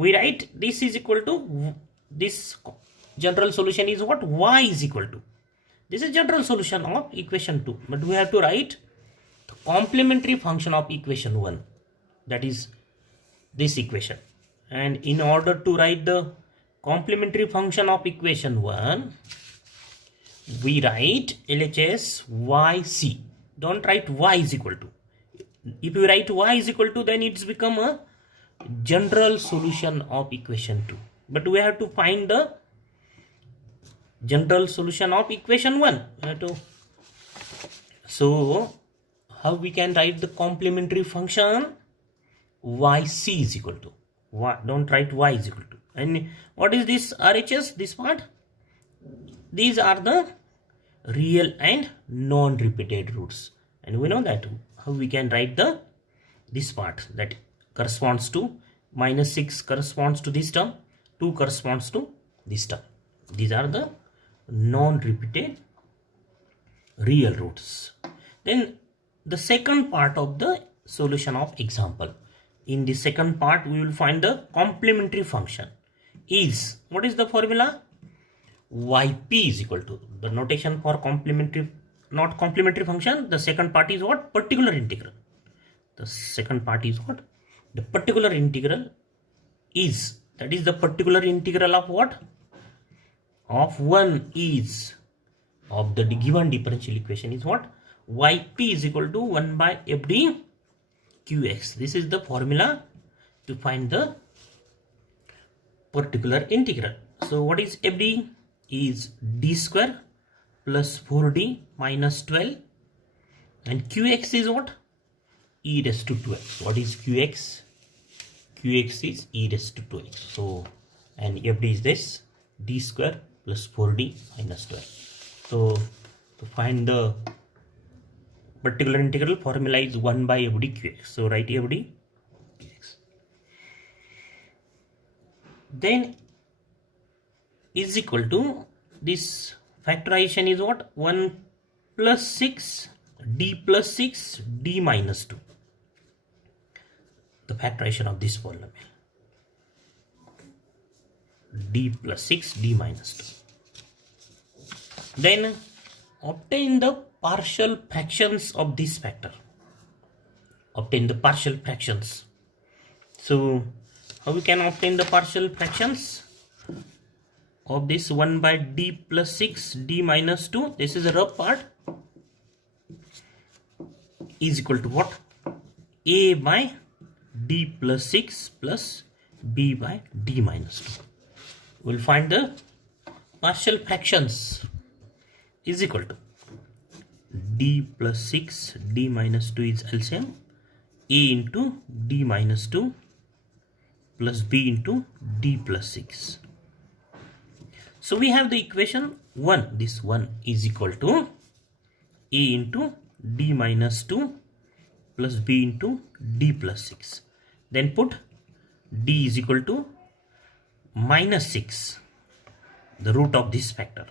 we write this is equal to, this general solution is what? Y is equal to. This is general solution of equation 2. But we have to write the complementary function of equation 1. That is this equation. And in order to write the complementary function of equation 1, we write LHS YC. Don't write Y is equal to. If you write Y is equal to, then it's become a general solution of equation 2. But we have to find the general solution of equation 1. So how we can write the complementary function? YC is equal to Y. Don't write Y is equal to. And what is this RHS? This part? These are the real and non-repeated roots. And we know that how we can write this part, that corresponds to -6 corresponds to this term, 2 corresponds to this term. These are the non-repeated real roots. Then the second part of the solution of example. In the second part, we will find the complementary function is, what is the formula? Yp is equal to, the notation for complementary, not complementary function, the second part is what? Particular integral. The second part is what? The particular integral is, that is the particular integral of what? Of 1 is, of the given differential equation is what? Yp is equal to 1 by fd qx. This is the formula to find the particular integral. So what is fd? Is d square plus 4d minus 12, and qx is what? E raised to 2x. What is qx? Qx is e raised to 2x. So, and fd is this, d square plus 4d minus 12. So to find the particular integral, formula is 1 by fd qx. So write fd qx. Then is equal to, this factorization is what? 1 plus 6 d plus 6 d minus 2. The factorization of this polynomial, d plus 6 d minus 2. Then obtain the partial fractions of this factor. Obtain the partial fractions. So how we can obtain the partial fractions of this 1 by d plus 6 d minus 2? This is a rough part. Is equal to what? A by d plus 6 plus b by d minus 2. We'll find the partial fractions. Is equal to d plus 6 d minus 2 is LCM, a into d minus 2 plus b into d plus 6. So we have the equation 1. This 1 is equal to a into d minus 2 plus b into d plus 6. Then put d is equal to minus 6, the root of this factor.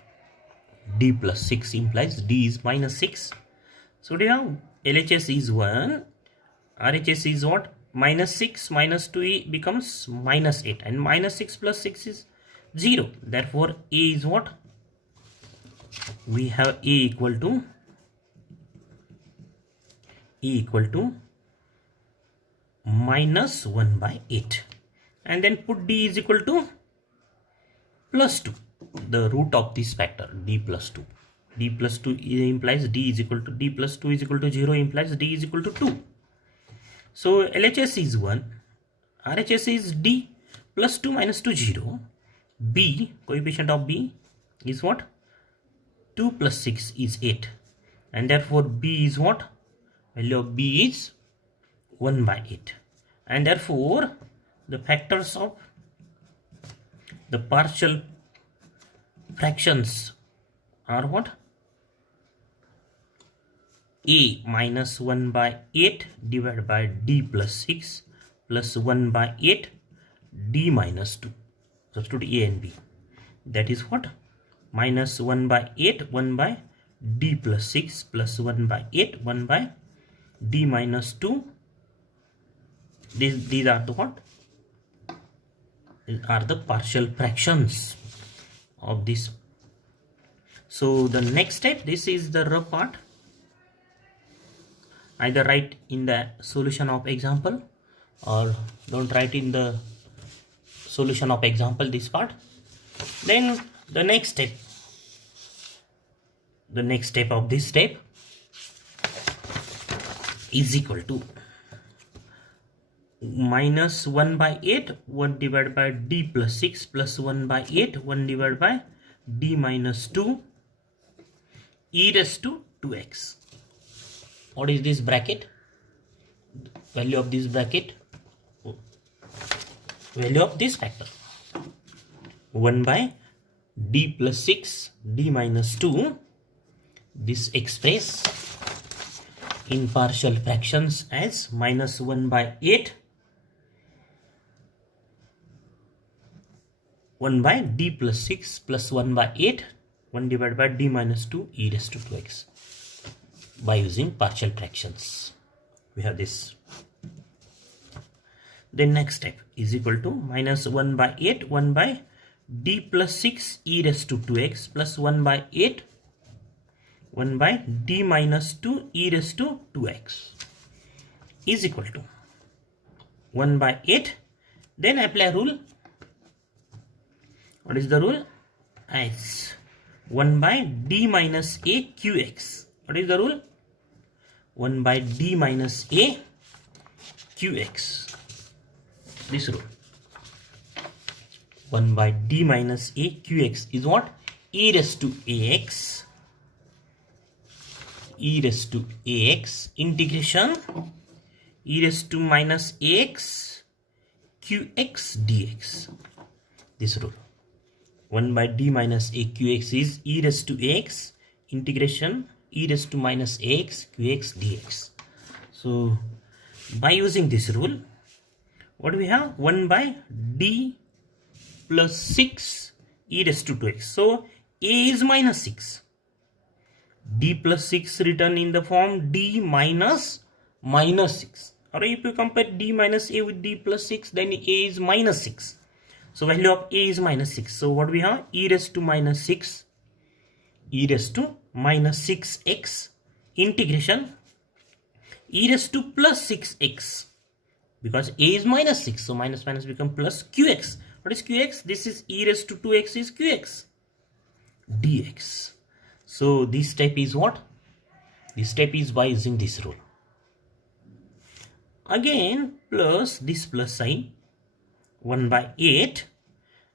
D plus 6 implies d is minus 6. So do you have LHS is 1, RHS is what? Minus 6 minus 2 becomes minus 8, and minus 6 plus 6 is 0. Therefore a is what? We have a equal to minus 1 by 8, and then put d is equal to plus 2, the root of this factor, d plus 2. D plus 2 implies d is equal to, d plus 2 is equal to 0 implies d is equal to 2. So LHS is 1, RHS is d plus 2 minus 2 0, b, coefficient of b is what? 2 plus 6 is 8, and therefore b is what? Value of b is 1 by 8, and therefore the factors of the partial fractions are what? A minus 1 by 8 divided by d plus 6 plus 1 by 8 d minus 2. Substitute a and b. That is what? Minus 1 by 8 1 by d plus 6 plus 1 by 8 1 by d minus 2. These are the what? are the partial fractions of this. So the next step, this is the rough part. Either write in the solution of example or don't write in the solution of example this part. Then the next step of this step is equal to minus 1 by 8 1 divided by d plus 6 plus 1 by 8 1 divided by d minus 2 e raised to 2x. What is this bracket? Value of this bracket, value of this factor, 1 by d plus 6 d minus 2. This express in partial fractions as minus 1 by 8 1 by d plus 6 plus 1 by 8 1 divided by d minus 2 e raised to 2x. By using partial fractions, we have this. The next step is equal to minus 1 by 8 1 by d plus 6 e raised to 2x plus 1 by 8 1 by d minus 2 e raised to 2x is equal to 1 by 8. Then apply rule. What is the rule? As 1 by d minus a qx. What is the rule? 1 by d minus a qx. This rule. 1 by d minus a qx is what? E raised to ax. E raised to ax integration e raised to minus ax qx dx. This rule. 1 by d minus a qx is e raised to ax integration e raised to minus ax qx dx. So by using this rule, what do we have? 1 by d plus 6 e raised to 2x. So a is minus 6. D plus 6 written in the form d minus minus 6. Or if you compare d minus a with d plus 6, then a is minus 6. So value of a is minus 6. So what we have? E raised to minus 6 e raised to minus 6x integration e raised to plus 6x, because a is minus 6, so minus minus become plus qx. What is qx? This is e raised to 2x is qx dx. So this step is what? This step is by using this rule. Again plus this plus sign 1 by 8,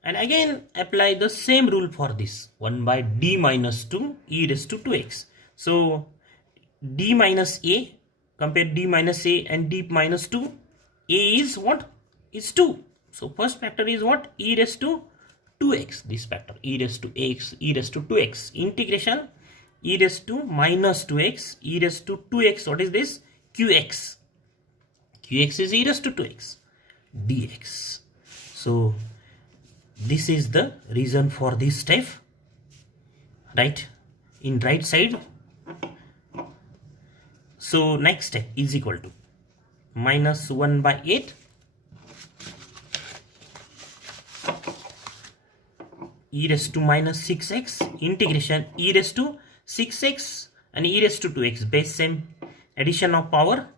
and again apply the same rule for this 1 by d minus 2 e raised to 2x. So d minus a, compare d minus a and d minus 2. A is what? Is 2. So first factor is what? E raised to 2x. This factor e raised to x e raised to 2x integration e raised to minus 2x e raised to 2x. What is this? Qx. Qx is e raised to 2x dx. So this is the reason for this step, right? In right side. So next step is equal to minus 1 by 8 e raised to minus 6x integration e raised to 6x and e raised to 2x, base same addition of power.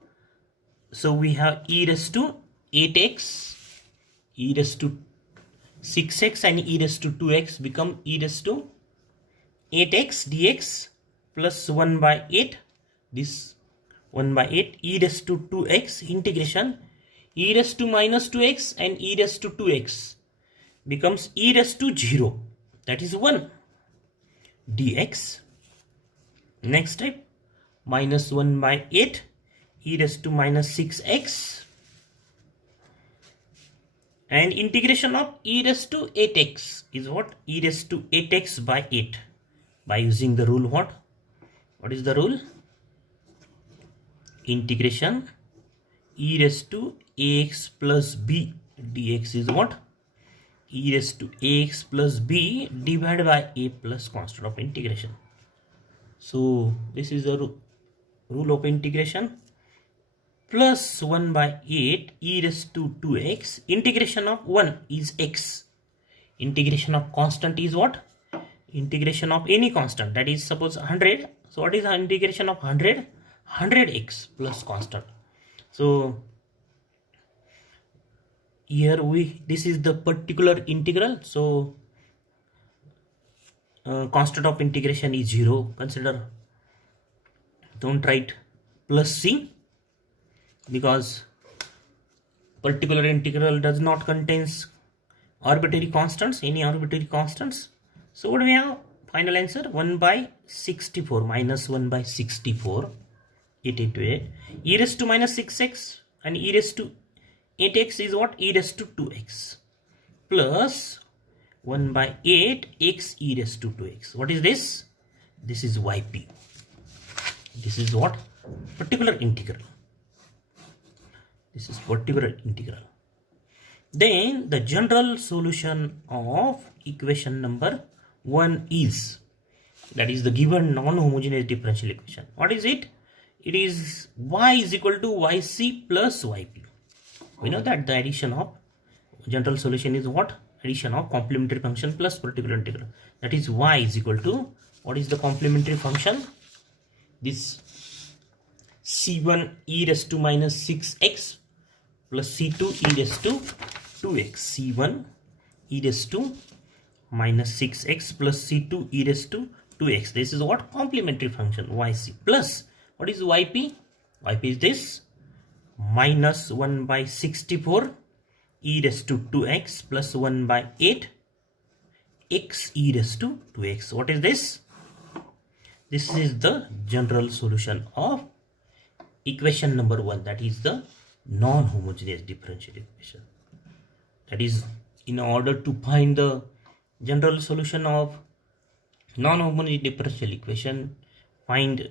So we have e raised to 8x e raised to 6x and e raised to 2x become e raised to 8x dx plus 1 by 8. This 1 by 8 e raised to 2x integration e raised to minus 2x and e raised to 2x becomes e raised to 0, that is 1 dx. Next step, minus 1 by 8 e raised to minus 6x and integration of e raised to 8x is what? E raised to 8x by 8 by using the rule what? What is the rule? Integration e raised to ax plus b dx is what? E raised to ax plus b divided by a plus constant of integration. So this is the rule of integration. plus 1 by 8 e raised to 2x. Integration of 1 is x. Integration of constant is what? Integration of any constant, that is suppose 100. So what is the integration of 100? 100x plus constant. So here this is the particular integral. So constant of integration is 0. Consider, don't write plus c, because particular integral does not contains arbitrary constants, any arbitrary constants. So what do we have? Final answer 1 by 64 minus 1 by 64, 8 into 8, e raised to minus 6x and e raised to 8x is what? E raised to 2x plus 1 by 8 x e raised to 2x. What is this? This is yp. This is what? Particular integral. This is particular integral. Then the general solution of equation number 1 is, that is the given non-homogeneous differential equation. What is it? It is y is equal to yc plus yp. We know that the addition of general solution is what? Addition of complementary function plus particular integral. That is y is equal to, what is the complementary function? This c1 e raised to minus 6x plus c2 e raised to 2x. c1 e raised to minus 6x plus c2 e raised to 2x. This is what? Complementary function yc plus, what is yp? Yp is this minus 1 by 64 e raised to 2x plus 1 by 8 x e raised to 2x. What is this? This is the general solution of equation number 1, that is the non-homogeneous differential equation. That is, in order to find the general solution of non-homogeneous differential equation, find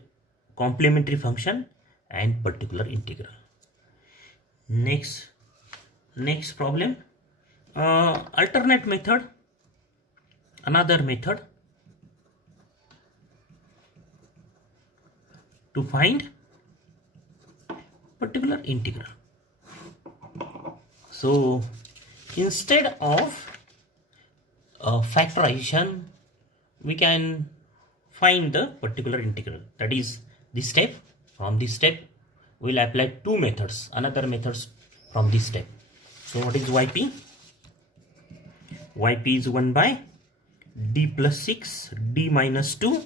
complementary function and particular integral. Next problem, alternate method, another method to find particular integral. So instead of factorization, we can find the particular integral. That is this step. From this step we will apply two methods, another methods from this step. So what is yp? Yp is 1 by d plus 6 d minus 2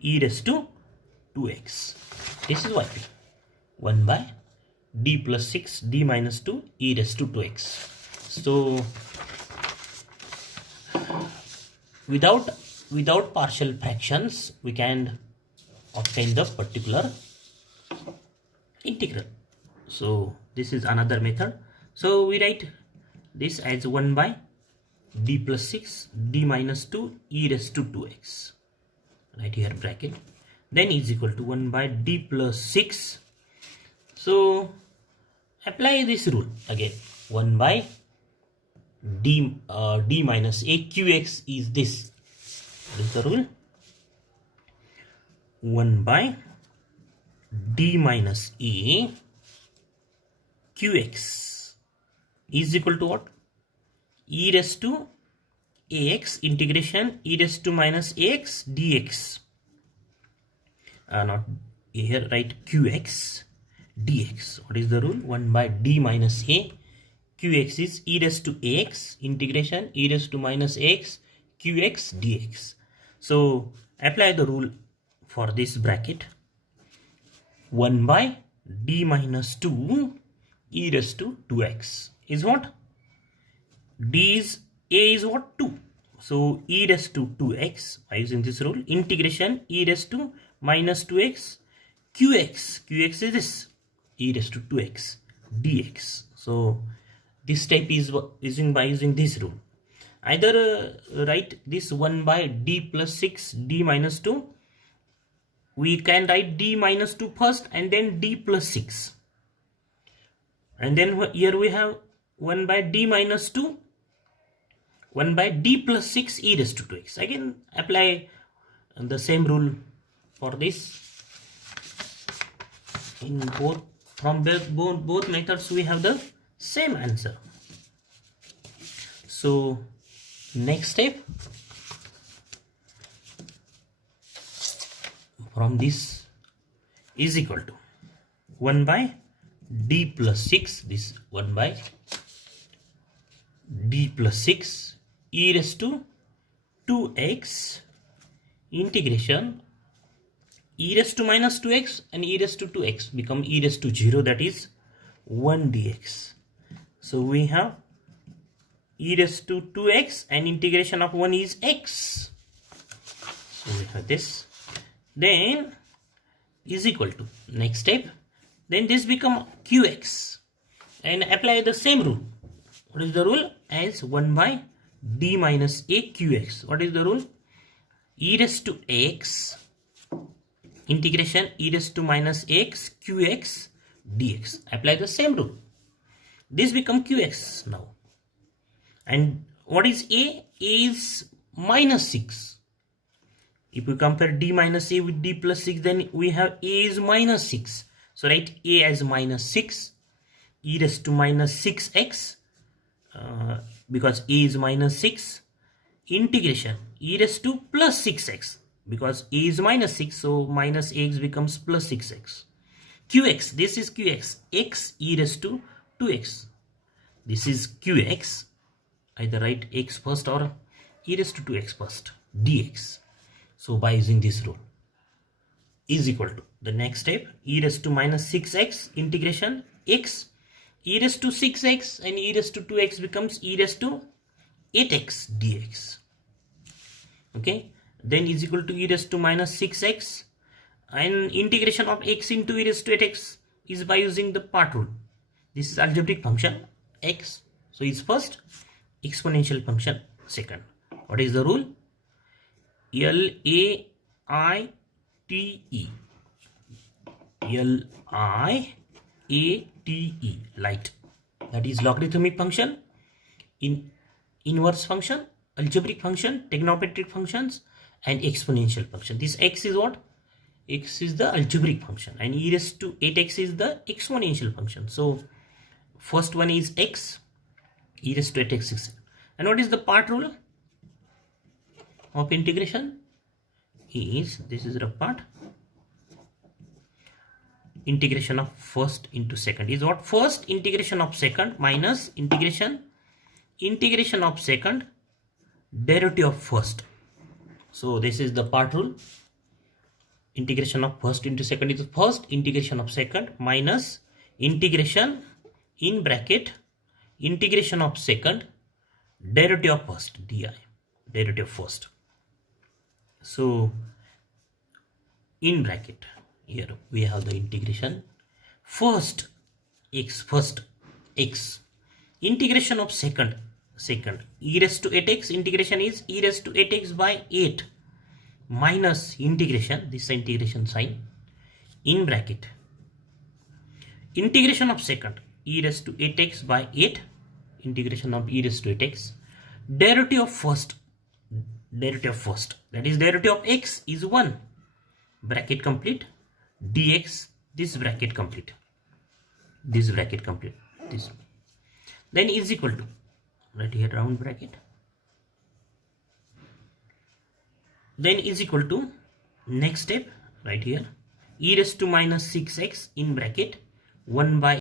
e raised to 2x. This is yp. 1 by d plus 6 d minus 2 e raised to 2x. So without partial fractions we can obtain the particular integral. So this is another method. So we write this as 1 by d plus 6 d minus 2 e raised to 2x, right here bracket, then is equal to 1 by d plus 6. So apply this rule again, 1 by d minus a qx is this. What is the rule? 1 by d minus a qx is equal to what? E raised to ax integration e raised to minus ax dx. Not here, write qx dx. What is the rule? 1 by d minus a qx is e raised to ax integration e raised to minus ax qx dx. So apply the rule for this bracket. 1 by d minus 2 e raised to 2x is what? D is a is what? 2. So e raised to 2x by using this rule, integration e raised to minus 2x qx is this e raised to 2x dx. So this step is by using this rule. Either write this 1 by d plus 6 d minus 2. We can write d minus 2 first and then d plus 6. And then here we have 1 by d minus 2, 1 by d plus 6 e raised to 2x. Again apply the same rule for this in both From both methods we have the same answer. So next step, from this is equal to 1 by d plus 6, this 1 by d plus 6 e raised to 2x integration e raised to minus 2x and e raised to 2x become e raised to 0, that is 1 dx. So we have e raised to 2x and integration of 1 is x. So we have this. Then is equal to, next step, then this become qx and apply the same rule. What is the rule? As 1 by d minus a qx. What is the rule? E raised to x integration e raised to minus x qx dx. Apply the same rule. This become qx now. And what is a? A is minus 6. If we compare d minus a with d plus 6, then we have a is minus 6. So write a as minus 6 e raised to minus 6x because a is minus 6 integration e raised to plus 6x because a is minus 6, so minus x becomes plus 6x. Qx, this is qx, x e raised to 2x. This is qx, either write x first or e raised to 2x first, dx. So by using this rule is equal to, the next step, e raised to minus 6x integration x e raised to 6x and e raised to 2x becomes e raised to 8x dx. Okay, then is equal to e raised to minus 6x and integration of x into e raised to 8x is by using the part rule. This is algebraic function x, so it's first, exponential function second. What is the rule? LAITE, LIATE, light. That is logarithmic function, inverse function, algebraic function, trigonometric functions, and exponential function. This x is what? X is the algebraic function and e raised to 8x is the exponential function. So first one is x, e raised to 8x is. And what is the part rule of integration? Is, this is the part, integration of first into second is what? First integration of second minus integration of second derivative of first. So this is the part rule. Integration of first into second is first integration of second minus integration in bracket integration of second derivative of first, di, derivative of first. So in bracket here we have the integration first x integration of second e raised to 8x integration is e raised to 8x by 8 minus integration, this is integration sign, in bracket integration of second e raised to 8x by 8 integration of e raised to 8x derivative of first, that is derivative of x is 1, bracket complete, dx, this bracket complete, this, then is equal to, right here round bracket, then is equal to, next step right here, e raised to minus 6x in bracket 1 by